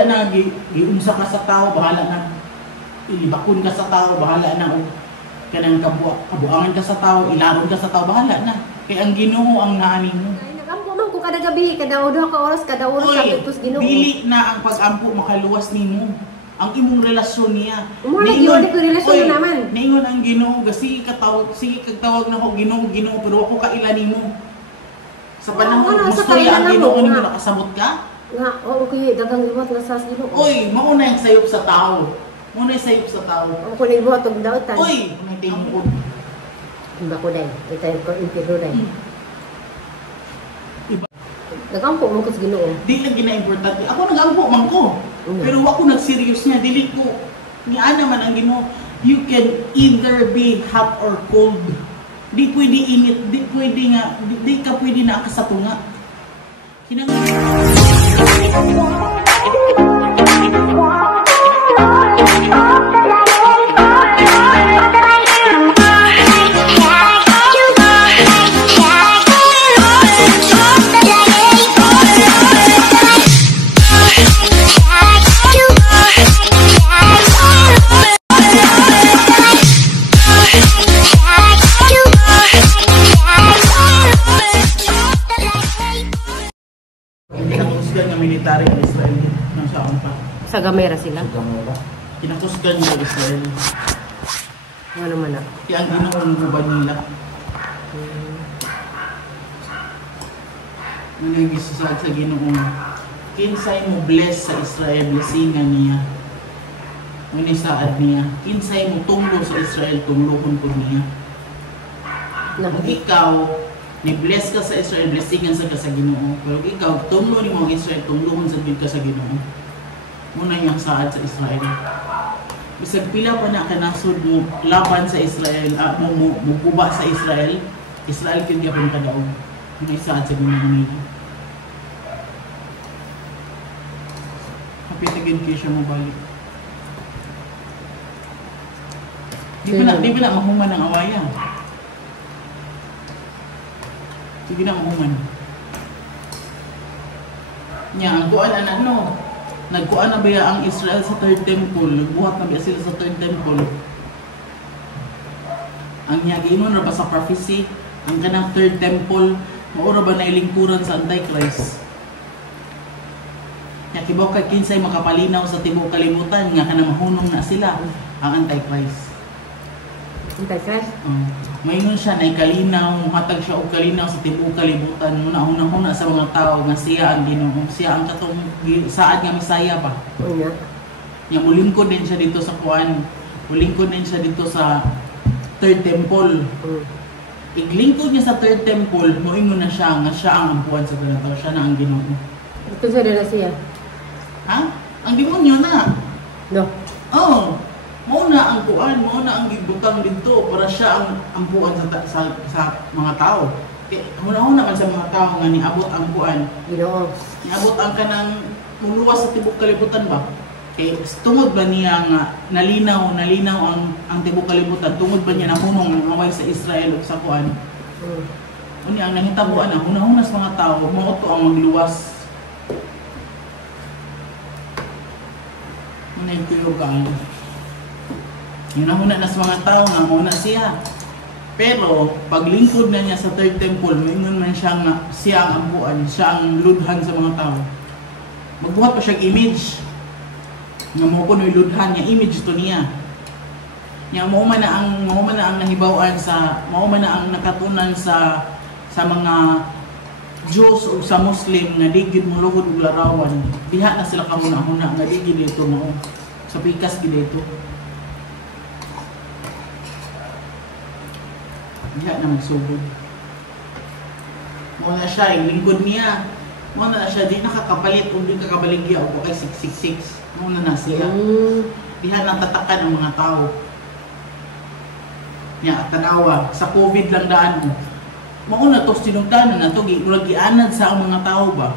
bahala na giunsa ka sa tao, bahala na ilibakon ka sa tao, bahala na kanang kabuangan ka sa tao, ilaron ka sa tao, bahala na. Kaya ang Ginoo ang naanin mo. Nagampo man ko kada gabi, kada oras sabi ko sa Ginoo. Dili na ang pag-ampo makaluwas nimo. Ang imong relasyon niya. Umuna ko relasyon naman. Ningon ang Ginoo, sige kagtawag na ko Ginoo, pero ako kaila nimo. Sa panahon mo storya ang Ginoo nimo nakasabot ka? Nga, okay, dagang ibot na sa Ginoo. Oy, mao na yung sayop sa tao. Muna yung sayop sa tao. Ako na ibot og dautan. Oy, may tingog. Iba ko dai, itayo ko impiro dai. Nagampo mo ko sa Ginoo. Di lang gina-importante. Ako nagampo man ko. Pero ako nag-serious niya. Dili ko. Niya naman ang Ginoo. You can either be hot or cold. Di pwede init. Di pwede nga. Di ka pwede na ka sa tunga. Military ng Israel ng saan pa? Sa Gamera sila? Sa Gamera. Kinakusgan nila Israel. Ano naman na? Kaya ang ginoong guban nila. Ano yung isasag sa ginoong kinsay mo bless sa Israel, blessingan niya. Ngunit saad niya, kinsay mo tunglo sa Israel, tunglohon po niya. Kung ikaw, ni-bless ka sa Israel, blessingan sa ka sa Ginoo. Pero ikaw, tunglo ni mo ang Israel, tunglohon sa ka sa Ginoo. Muna niyang saad sa Israel. Bisag pila pa na kanasod mo laban sa Israel, muguba sa Israel, Israel kinigapon ka daw. Muna yung saad sa Ginoo nila. Kapitagin kayo siya mo balik. Di ba na mahuman ng awayan? Sige na umuman. Nya, ang kuan ano? Nagkuan na ba ang Israel sa third temple? Nagbuhat na ba sila sa third temple? Ang giingon ra ba sa prophecy? Ang kanang third temple, maura ba na ilingkuran sa Antichrist? Nya kibaw kay kinsay makapalinaw sa tibuok kalibutan nga kanang mahunong na sila ang Antichrist. Antichrist? Mayroon siya na ikalinaw, muhatag siya o kalinaw sa tibuok kalibutan. Una sa mga tao nga siya ang Ginoo, siya ang katong saad nga Misaya ba? Una. Yang mulingkod din siya dito sa kuan, mulingkod din siya dito sa third temple. Iglingkod niya sa third temple, moingon na siya nga siya ang ampuan sa kanatao, siya na ang Ginoo. Ito sa dala siya? Ha? Ang demonyo na. No. Oh. Muna ang kuan, muna ang gibutang dito para siya ang ampuan sa mga tao. Una-una man sa mga tao nga niabot ang kuan. Ginoo. Niabot ang kanang muluwas sa tibuok kalibutan ba? Kay tungod ba niya nga nalinaw ang tibuok kalibutan, tungod ba niya nahunong ang away sa Israel ug sa kuan? Uni ang nahitabuan na una-una sa mga tao, mao to ang magluwas. Muna yung tilugan. Yung nahuna na sa mga tao nga muna siya. Pero paglingkod na niya sa third temple, moingon man siya nga siya ang ampuan, siya ang ludhan sa mga tao. Magbuhat pa siyang image. Nga mo ko noy ludhan niya image to niya. Nya mao man na ang nahibaw-an sa mao man na ang nakatunan sa mga Diyos o sa Muslim nga di gid molugod og larawan. Diha na sila kamuna-huna nga di gid dito mao. Sa pikas gid dito. Diha na magsugod. Muna siya, yung lingkod niya. Muna na siya, di nakakapalit o di kakabaligya o kay 666. Muna na siya. Diha na tatakan ang mga tao. Nya, tanawa, sa COVID lang daan mo. Mauna to, sinugdanan na to, gianad sa ang mga tao ba?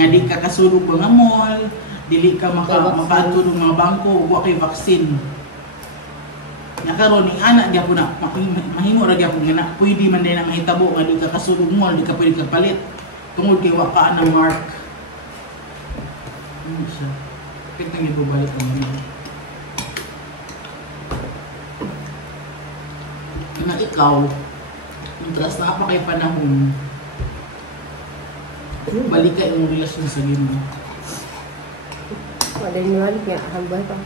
Nga di ka kasulog ba nga mall, dili ka makaadto ng mga bangko, huwag kay vaccine. Nya karon ning anak gyapon na mahimo ra gyapon nga pwede man din ang mahitabo nga di ka kasulog mall, di ka pwede ka palit tungod kay wa ka ang mark. siya. Bakit nang ibabalik ang mga? Na ikaw, mataas na pa kay panahon, balik ka yung relasyon sa Ginoo. Wala niyo balik niya, hambal pa.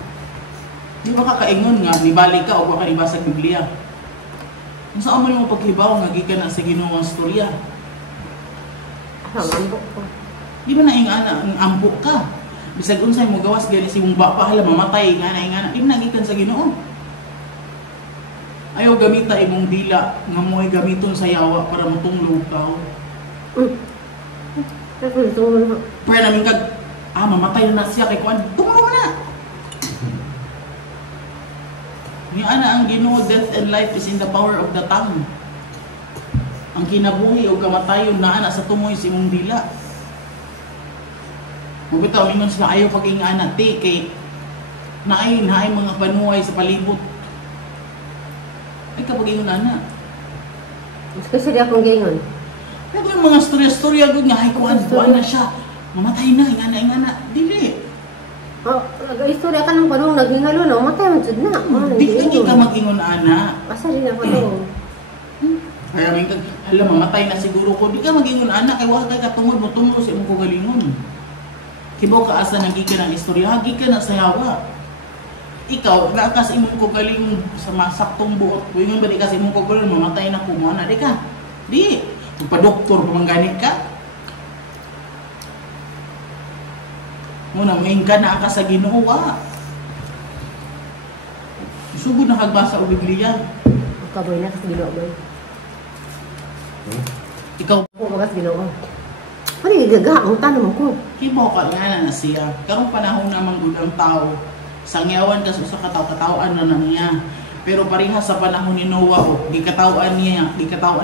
Di ba kakaingon nga, nibalik ka o baka ibasag Biblia? Kung saan mo yung paghibaw nga gikan na sa Ginoo ang storya? Hambal ko. Di ba naingana ang ampo ka? Bisag unsay mo gawas gani si mong bapa hala mamatay nga naingana. Di ba nagikan sa Ginoo? Ayaw gamita imong dila nga mo'y gamiton sa yawa para matunglo ka. Pero namin kag, mamatay na siya kay kuan. Tunglo mo na! Nga ana ang Ginoo, death and life is in the power of the tongue. Ang kinabuhi o kamatayon na ana sa tumoy si imong dila. Mabitaw, mingon sila ayaw pag-ingana, kay naay mga panuhay sa palibot. Ay kapag ingon ana. Mas kasi di akong gayon. Pero yung mga storya-storya doon nga, ay kuan na siya. Mamatay na, ingana. Dili. Nag-istorya ka ng panong naghingalo na, matay mo dyan na. Di ka mag-ingon ana. Asa rin ako doon. Kaya may alam, mamatay na siguro ko. Di ka mag-ingon ana, kay wala kay katungod mo tungkol sa imong kagalingon. Kibaw ka asa nagika ng istorya, hagi ka na sa yawa. Ikaw, nakas imong kagalingon sa masaktong buot. Ingon ba di ka sa imong kagalingon, mamatay na ko mo na, di ka. Di. Magpa-doktor, pamangganit ka. Muna, main ka na ka sa Ginoo, Sugod na kagbasa o Biblia. Kaboy na kasi Ginoo, boy. Ikaw, Ako magas Ginoo. Ano yung gaga? Ang tanong ko. kibaw ka nga na siya. Karong panahon namang gudang tao, sangyawan ka sa kataw-katawaan na niya. Pero pareha sa panahon ni Noah, gikatawaan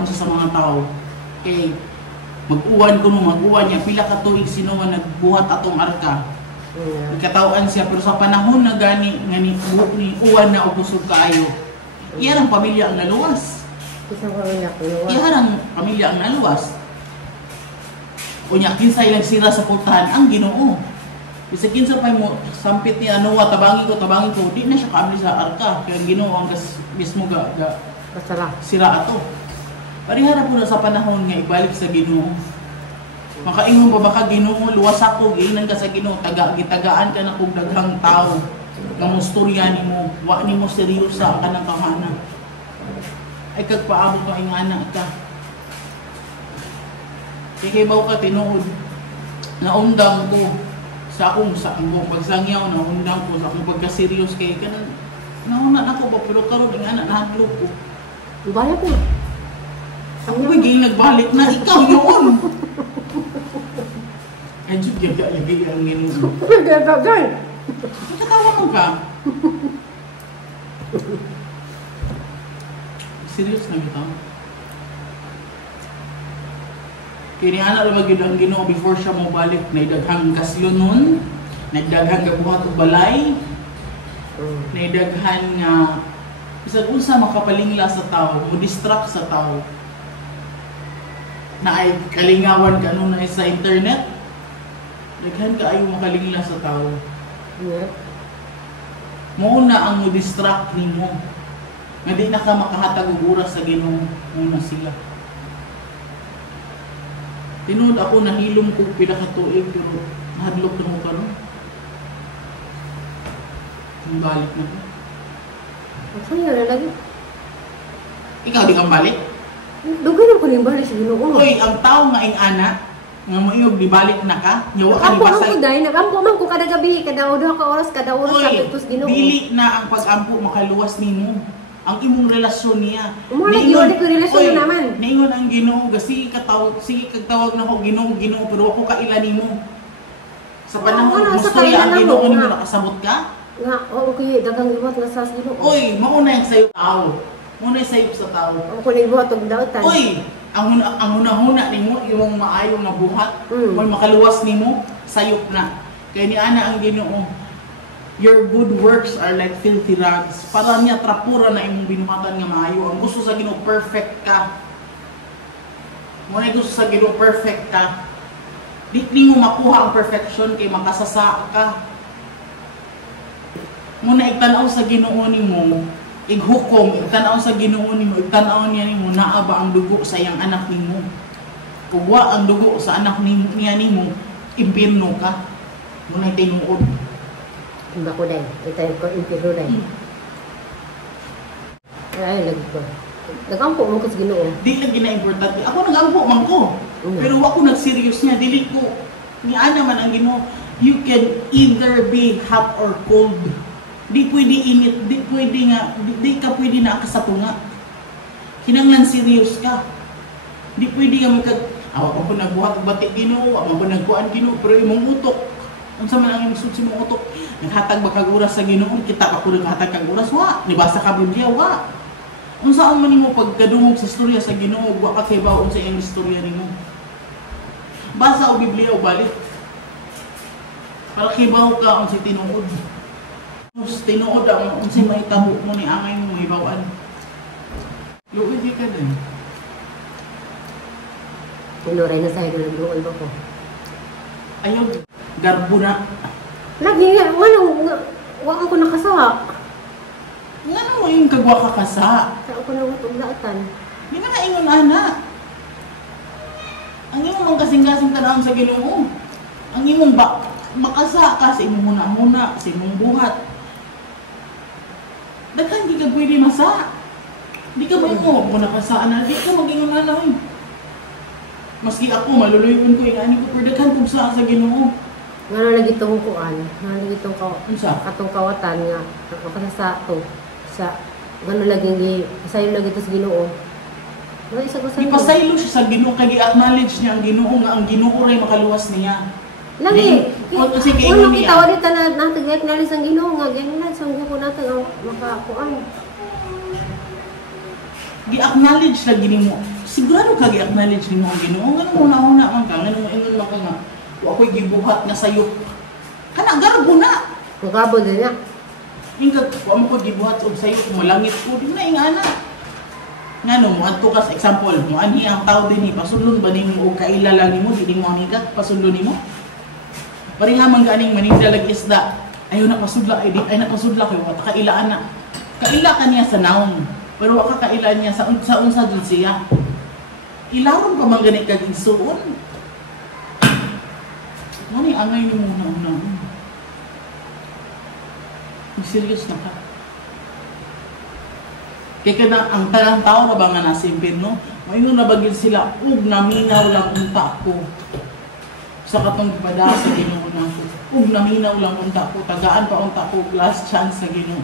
siya sa mga tao. Okay, mag-uwan niya, pila ka tuig si Noah nagbuhat atong arka. Gikatawaan siya, pero sa panahon na gani ni uwan na o busog kaayo, iyarang pamilya ang naluwas. Isang pamilya ko nawa. Iyarang pamilya ang naluwas. Unya, kinsay lang sira sa pultahan ang Ginoo. Bisa kinsa pa mo sampit ni Noah, tabangi ko, di na siya kaamli sa arka. Kaya ang Ginoo ang mismo Masala. sira ato. Parihara po na sa panahon nga ibalik sa Ginoo. Makaingon ba baka Ginoo, luwas ako, giinan ka sa Ginoo, gitagaan ka na kung daghang tao. Nga musturya nimo, wa nimo seryosa ka ng kamana. Ay kagpaabot ka ingana ka. Kikibaw ka tinuod. Naundang ko sa akong pagsangyaw, naundang ko sa akong pagka-serious kay kanang nauna na ko ba pero karon ingana nahadlok ko. Bayad na. Ako bigay nagbalik na ikaw noon. Ay, Diyos, yaga lagi ang Ginoo. Gagagay. Nakatawa mo ka. Serious na ito. Kini anak na magyud ang Ginoo before siya mo balik. Naidaghang kaslo nun. Nagdaghang gabuhat o balay. Naidaghan nga bisag unsa makapalingla sa tao, mo distract sa tao. Na ay kalingawan ka nun na sa internet, daghan ka ayaw makalingla sa tao. Yeah. Muna ang mo-distract nimo. Nga di na ka makahatag og oras sa Ginoo, muna sila. Tinuod ako nahilom ko pila ka tuig pero nahadlok na mo karon. Ang balik na ko. Saan yun lagi? Ikaw di kang balik? Dugan ako rin balik sa Ginoo. Uy, ang tao nga ingana, nga maiyog di balik na ka, yawa ka ni Nakampo man basay. ko dahil, nakampo man ko kada gabi, kada udo ka oras sa pitos Ginoo. Dili na ang pag-ampo makaluwas nimo. Ang imong relasyon niya. Umuna, giwala ko relasyon na naman. Ningon ang Ginoo, sige kagtawag na ko Ginoo, pero ako kaila nimo. Sa panahon Sa gusto niya ang kailan Ginoo ako, nimo nga. nakasabot ka? Nga, oo, kuya, dagang iwat nga sa Ginoo. Uy, mauna yung sayo tao. Mauna yung sayo sa tao. Ang kunay buhat og dautan. Uy, ang huna nimo yung maayo nga buhat, kung makaluwas nimo, sayop na. Kaya ni ana ang Ginoo, your good works are like filthy rags. Para niya trapura na imong binuhatan nga maayo. Ang gusto sa Ginoo perfect ka. Muna gusto sa Ginoo perfect ka. Di mo makuha ang perfection kay makasasa ka. Muna igtanaw sa Ginoo nimo, ighukom, igtanaw sa Ginoo nimo, igtanaw niya nimo naa ba ang dugo sa iyang anak nimo. Kung wa ang dugo sa anak niya nimo, impirno ka. Muna tinuod. Ba ko dai, itayo ko impiro dai. Ay, lagi ko. Nagampo mo ko sa Ginoo. Di lang gina-importante. Ako nagampo man ko. Pero ako nag-serious niya. Dili ko, niya naman ang Ginoo. You can either be hot or cold. Di pwede init, di pwede nga, di ka pwede na akasatunga. Kinanglan serious ka. Di pwede nga awa pa po nagbuhat og batik Ginoo, awa pa nagkuan Ginoo, pero imong utok. Unsa man ang imong sudsi mong utok? Naghatag ba kag oras sa Ginoo? Kita ka po naghatag kag oras wa? Nibasa ka Biblia wa? Unsa man nimo pagkadungog sa istorya sa Ginoo, wa ka kay baon sa iyang istorya nimo. Basa og Biblia o balik. Para kibaw ka unsa tinuod. Mas tinuod ang unsay mahitabo mo ni angay mo hibaw-an. Luoy di ka din. Tinuray na sa higul doon ba ko. Ayaw garbo na. Lagi nga, wa ako nakasawa. Nga mo yung kagwa ka kasa. Sa ako na utog laatan. Di na ingon ana. Ang imong mga kasing-kasing tanawon sa Ginoo. Ang imong makasa ka sa imong muna-muna, sa imong buhat. Daghan di ka pwede masa. Di ka ba mo nakasaan na, di ka mag-ingon ana. Maski ako, maluluyon ko yung ani ko, pero daghan kung saan sa Ginoo. Nga na lagi itong kuan, nga lagi itong katong kawatan nga, nakasasa to, sa, nga lagi, pasayo lagi ito sa Ginoo. Ipasaylo siya sa Ginoo, kaya i-acknowledge niya ang Ginoo nga ang Ginoo ray makaluwas niya. Lagi, sige, kung kita ulit na natin i-acknowledge ang Ginoo nga, ganyan na, sanggo ko natin ang makakuan. I-acknowledge lang Ginoo. Sigurado ka i-acknowledge nimo ang Ginoo. Nga nung una-una man ka, nga nung ingon man ka nga, wa ko'y gibuhat nga sayo. Kana, garbo na. Magabo din na. Hingga, wa mo ko'y gibuhat og sayo, kung malangit ko, di na ingana. Nga nung, adto ka sa example, mo anhi ang tao din ni, pasulon ba nimo o kailala nimo, di mo amiga, pasulon nimo? Pari nga man ganing manindalag isda, ayaw na pasudla, ay napasudla kayo, at kailaan na. Kaila ka niya sa naong, pero waka kaila niya sa unsa dun siya. Ilawon pa man ganit kag igsuon. Ngani angay ni muna una. Serious na ka. Kaya ka na, ang talang tao na ba nga nasimpin, no? Ngayon nabagil sila, naminaw lang unta ko. Sa katong pada sa Ginoo na ko. Naminaw lang unta ko. Tagaan pa unta ko, last chance sa Ginoo.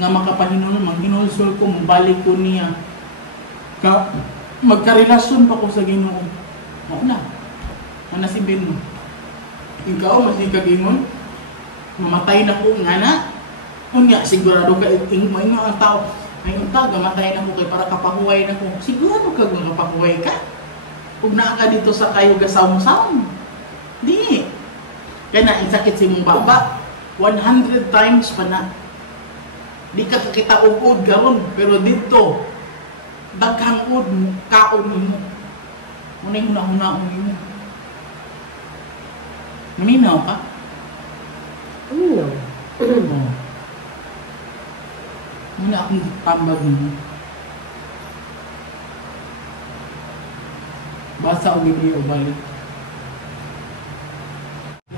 Nga makapahinul, manghinulsol ko, mabalik ko niya. Magkarelasyon pa ko sa Ginoo. Oo na. Manasibin mo. Ikaw, masigag-ingon. Mamatay na ko nga na. Unya, sigurado ka, mo ang tao. Ngayon ta, gamatay na ko kay para kapahuway na ko. Sigurado ka kung kapahuway ka. Kung naa ka dito sa kayo gasawm-sawm. Di. Kaya na, insakit si mong baba. 100 times pa na. Di ka kakita ugod garon. Pero dito, daghang ud mo, kaon mo. Muna'y huna-hunaon mo. Naminaw ka? Naminaw. Oo. Muna akong tambag mo. Basa o Biblia o balik.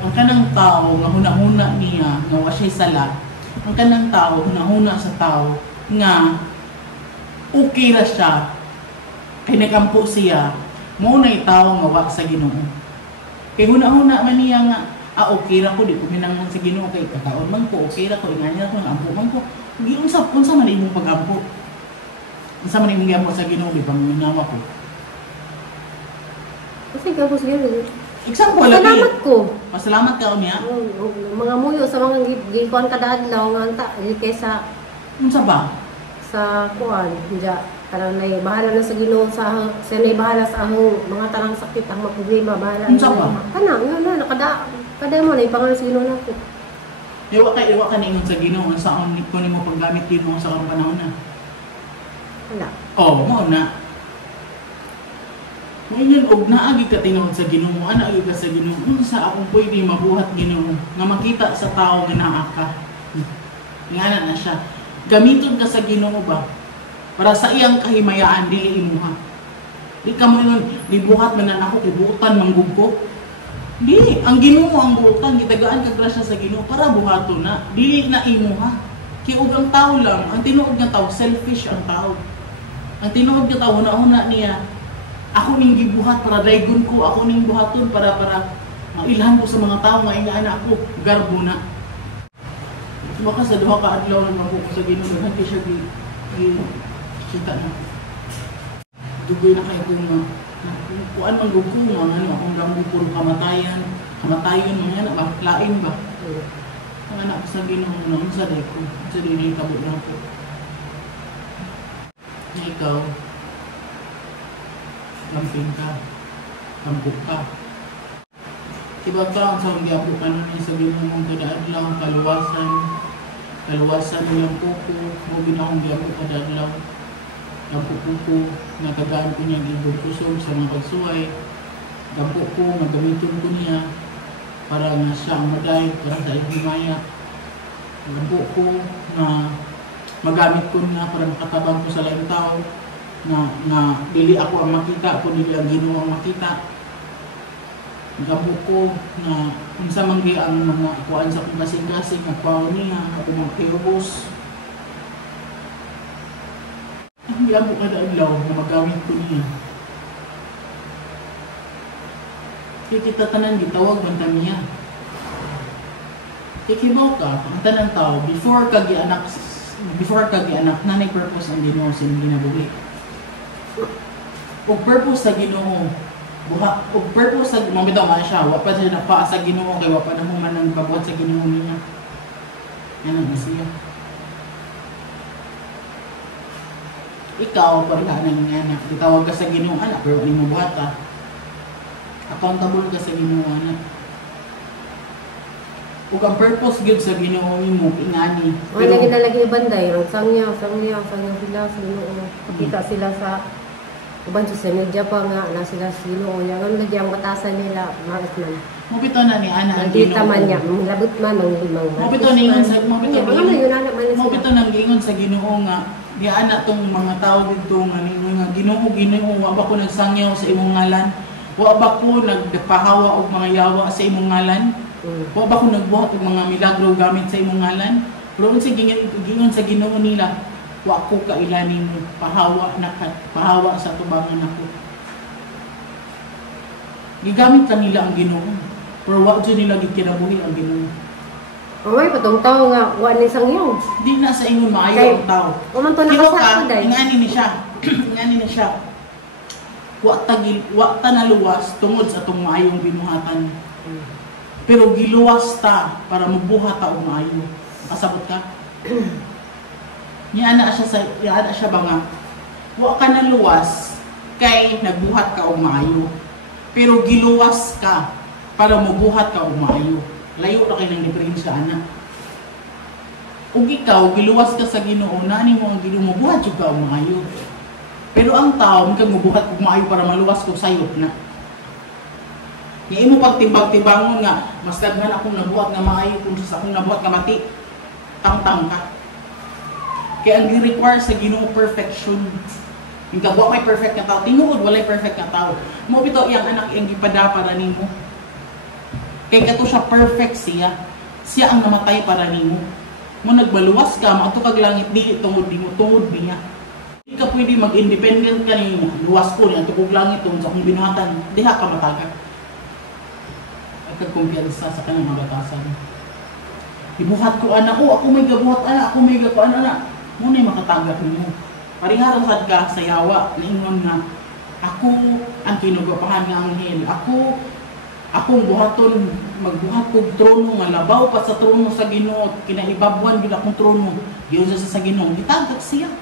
Ang kanang tao, nga huna-huna niya, nga wa siya'y sala, ang kanang tao, huna-huna sa tao, nga okay ra siya, kay nagampo siya, muna'y tao nga wa sa Ginoo. Kay huna-huna man niya nga, okay ra ko, di ko minangon sa Ginoo, kay kataon man ko, okay ra ko, inganya ko, ampo man ko. Unsa man imong pag-ampo? Unsa man imong giampo sa Ginoo, di ba minawa ko? Kasi gabos gyud. Example Pasalamat ko. Pasalamat ka niya. Mga muyo sa mga gikuan kada adlaw nga anta kaysa unsa ba? Sa kuan, diya kanang nay bahala na sa Ginoo sa nay bahala sa ahong mga tanang sakit ang mga problema bahala. Unsa ba? Kana nga kada mo nay pangalan sa Ginoo nako. Iwa ka ningon sa Ginoo sa on ko nimo paggamit Ginoo sa karong panahon na. Wala. Oh, mo na. Ngayon, og naagi ka tinawag sa Ginoo, agi ka sa Ginoo, unsa akong pwede mabuhat Ginoo nga makita sa tao nga naa ka. Nga na siya. Gamiton ka sa Ginoo ba? Para sa iyang kahimayaan, dili imuha. Di ka mo yun, libuhat man na ako, ibuutan, manggug ko. Di, ang Ginoo ang buutan, gitagaan ka grasya sa Ginoo para buhato na. Dili na imuha. Kiug ang tao lang, ang tinuod nga tao, selfish ang tao. Ang tinuod nga tao, una-una niya, ako ning gibuhat para daygon ko, ako ning buhaton para mailhan ko sa mga tao nga inaana ako, garbo na. Maka sa duha ka adlaw lang ako sa Ginoo, hindi siya kita na. Dugoy na kayo kung kuan man gud ko ano akong gambo puro kamatayan mga na lain ba. Ang anak sa Ginoo no sa deko, sa dinhi kabut na ko. Ikaw lamping ka, kambuk ka. Ibang taon sa hindi ako kanon sa Ginoo mong kadadlaw ang kaluwasan ng puko, mo ginahong di ako kadadlaw. Ang puko nakagaan ko niya gibog kusog sa mga pagsuway. Gampo ko, magamiton ko niya para nga siya ang maday, para sa himaya. Gampo ko na magamit ko na para makatabang ko sa laing tao. Na dili ako ang makita, kung dili ang Ginoo ang makita. Gabo ko na unsa man gi ang mga kuan sa kong kasing-kasing nagpaw niya ako mga kirubos. Hindi ako kada adlaw na magamit ko niya. Kita tanan gitawag man niya. Kikibaw ka, ang tanang tao before ka gianak nanay purpose ang Ginoo sa ginabuhi. Og purpose sa Ginoo, og purpose sa mamitaw man siya, wa pa siya napa sa Ginoo kay wa pa namo man ang pabuhat sa Ginoo niya. Yan ang siya. Ikaw pareha na nga anak, itawag ka sa Ginoo anak, pero hindi mo buhat ka. Accountable ka sa Ginoo anak. Ug ang purpose gyud sa Ginoo nimo ingani. Pero lagi na lagi banday, ang sangya sila sa Ginoo. Kita sila sa uban sa media pa nga na sila Ginoo. Yang lagi ang batasan nila, maas man. Mobito na ni ana ang Ginoo. Kita man niya, labot man ang limang. Mobito ningon sa mobito nang giingon sa Ginoo nga di ana tong mga tao didto nga ningon nga Ginoo wa ba ko nagsangyaw sa imong ngalan? Wa ba ko nagpahawa og mga yawa sa imong ngalan? Wa ba ko nagbuhat og mga milagro gamit sa imong ngalan? Pero unsa gingon sa Ginoo nila, wa ko kailani mo pahawa sa tubangan ako. Gigamit lang nila ang Ginoo. Pero wa jud nila gikinabuhi ang Ginoo. May patong tao nga wa ni sangyaw. Di na sa ingon maayo ang tao. Uman to nakasako dai. Ingani ni siya. Wa ta naluwas tungod sa tong maayong binuhatan. Pero giluwas ta para mabuhat ta og maayo. Kasabot ka? Niya siya ba nga? Wa ka naluwas kay nagbuhat ka og maayo. Pero giluwas ka para mabuhat ka og maayo. Layo na kayo ng diferensya, anak. Ug ikaw, giluwas ka sa Ginoo, nani mo ang Ginoo, mabuhat jud ka og maayo. Pero ang tao, kang mabuhat og maayo para maluwas ko sayop na. Nga imo pagtimbang-timbangon nga, mas daghan akong nabuhat nga maayo kung sa akong nabuhat nga mati. Tang-tang ka. Kaya ang gi-require sa Ginoo perfection. Yung wa may perfect na tao, tinuod walay perfect na tao. Mo bitaw iyang anak iyang gipada para nimo. Kay kato siya perfect siya. Siya ang namatay para nimo. Mo nagbaluwas ka, maato kag langit dili tungod nimo, tungod niya. Hindi ka pwede mag-independent ka niya. Luwas ko niya, tukog langit tungod sa akong binuhatan. Diha ka mataga. Kumpiyansa sa kanang mga batasan. Ibuhat ko anak ko, ako may gabuhat anak, ako may gabuhat anak. Muna'y makatagap mo. Pariharang sad ka sa yawa, naingon nga, ako ang kinugapahan nga anghel. Akong buhaton, magbuhat kong trono, nga labaw pa sa trono sa Ginoo, kinaibabuan gid akong trono, giusa sa Ginoo, gitagak siya.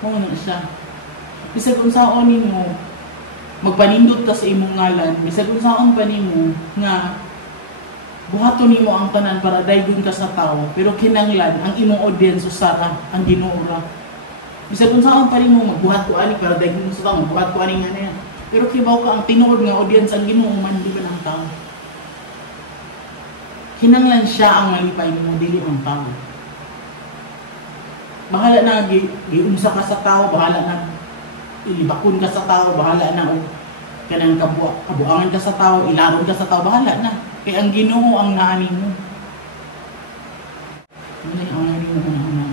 Kung na siya. Bisag unsaon nimo, magpanindot ka sa imong ngalan, bisag unsaon pa nimo nga buhaton nimo ang tanan para daygon ka sa tao, pero kinanglan ang imong audience usara ang Ginoo ra. Bisa kung saan pa rin mo magbuhat ko ani para dahil mo sa tao, magbuhat ko ani nga na yan. Pero kibaw ka ang tinuod nga audience ang Ginoo man di ba ng tao. Kinanglan siya ang malipay mo, dili ang tao. Bahala na giunsa ka sa tao, bahala na ilibakon ka sa tao, bahala na kanang kabuangan ka sa tao, ilaron ka sa tao, bahala na. Kaya ang Ginoo ang naani mo. Ano yung angay mo na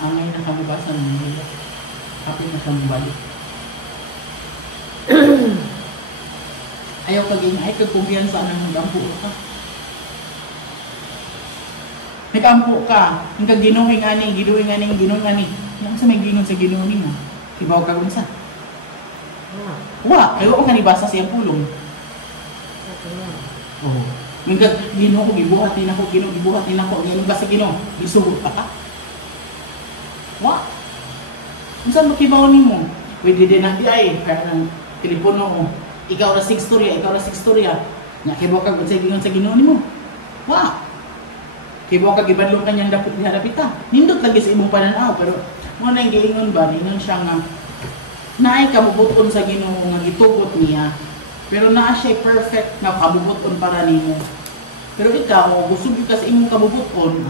angay na kabubasan mo nila. Kapit na siyang balik. Ayaw kaging ay kagkumpiyansa na nagampo ka. Nagampo ka. Yung kaginuhing ani, ginuhing ani. Yung sa may ginon sa ginuhing mo. Ibaw ka kung sa. Wa, kayo ka nibasa siyang pulong. Oo. Yung Ginoo ko, gibuhatin ako, Ginoo, gibuhatin ako. Ngayon ba sa Ginoo? Isugot pa ka? Wa. Kung saan makibaw mo? Pwede din natin ay, kaya ng telepono mo. Ikaw na 6 storya. Nakibaw ka sa Ginoo mo. Wa. Kibaw ka, gibanlong kanyang dapita. Nindot lagi sa imong pananaw. Pero, muna yung giingon ba, ningon siya nga, naay kabubuton sa Ginoo nga gitugot niya. Pero naa siya perfect na kabubuton para nimo. Pero ikaw, gusto ka sa imong kabubuton,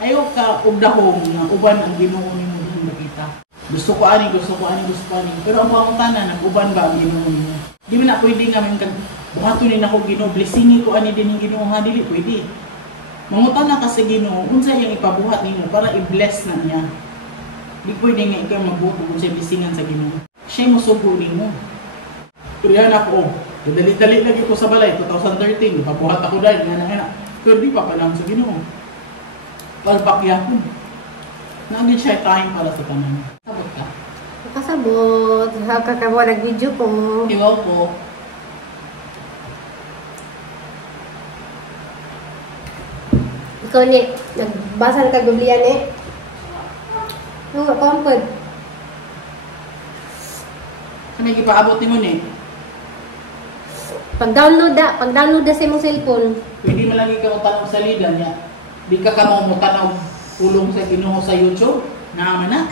ayaw ka ugdahong nga uban ang Ginoo nimo din makita. Gusto ko ani. Pero ang pangutana, nag-uban ba ang Ginoo nimo? Di mo na pwede nga buhaton ni nako Ginoo, blessingi ko ani din ang Ginoo nga dili pwede. Mangutana ka sa Ginoo, unsa yang ipabuhat nimo para i-bless na niya. Di pwede nga ikaw magbuhat kung siya blessingan sa Ginoo. Siya mo sugo nimo. Pero yan ako, dali-dali lagi ko sa balay, 2013, pabuhat ako dahil, nga. Pero di pa lang sa Ginoo. Palpakya ko. Naging siya time para sa tanan. Sabot ka? Nakasabot. Kakawa nag-video ko. Iwaw po. Ikaw ni, nagbasan ka Biblia ni? Ano nga, pampad? Ano yung ipaabot ni mo ni? Pag-download sa imong cellphone. Pwede mo lang ikaw tanong sa lidan niya. Di ka ka mo tanaw pulong sa Ginoo sa YouTube. Naman na.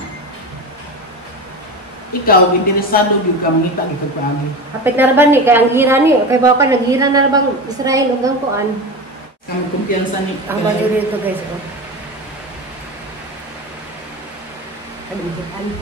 Ikaw, interesado yung ka mangita ikaw paagi. Kapit na raban ni, kaya ang gira ni. Kaya ba ka, nag-gira na rabang Israel hanggang kuan. Kami kumpiyansa ni. Ang bagyo dito guys. Ano,